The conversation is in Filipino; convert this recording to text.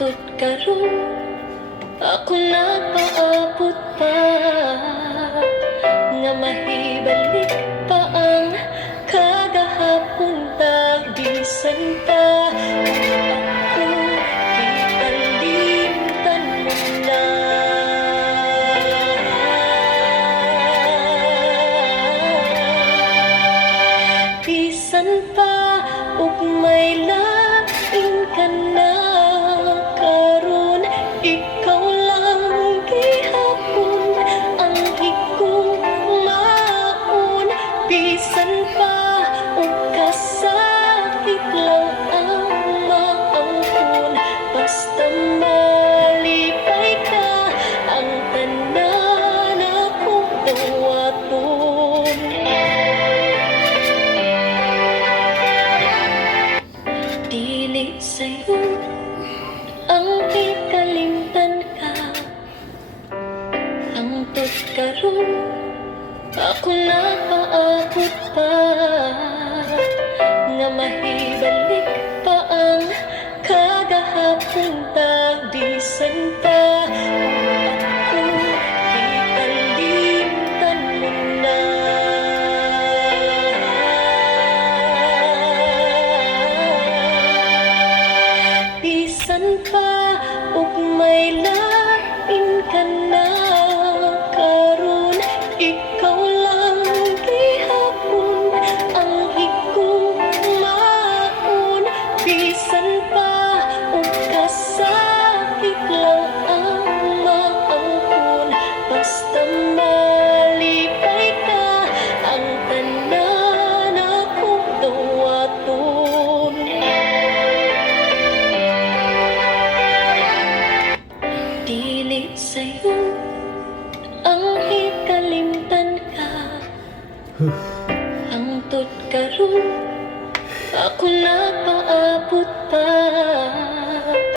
Hangtod karon ako napaabot pa, nga mahibalik pa ang kagahapon tag bisan pa. Ako ikalimtan mo na. Bisan pa ug may lain ka na karon, ikaw lang gihapon ang higugmaon. Bisan pa ug kasakit lang ang maangkon, basta malipay ka ang tanan akong tuwaton. Dili sa'yo ang ikalimtan ka, hangtod karon ako napaabot pa, nga mahibalik pa ang kagahapon tag bisan pa. Ako ikalimtan mo na. Bisan pa ug may lain ka na karon, ikaw lang gihapon ang higugmaon. Bisan pa ug kasakit lang ang maangkon, basta malipay ka ang tanan akong tuwaton. Dili sa'yo ang ikalimtan ka, hangtod karon ako napaabot pa.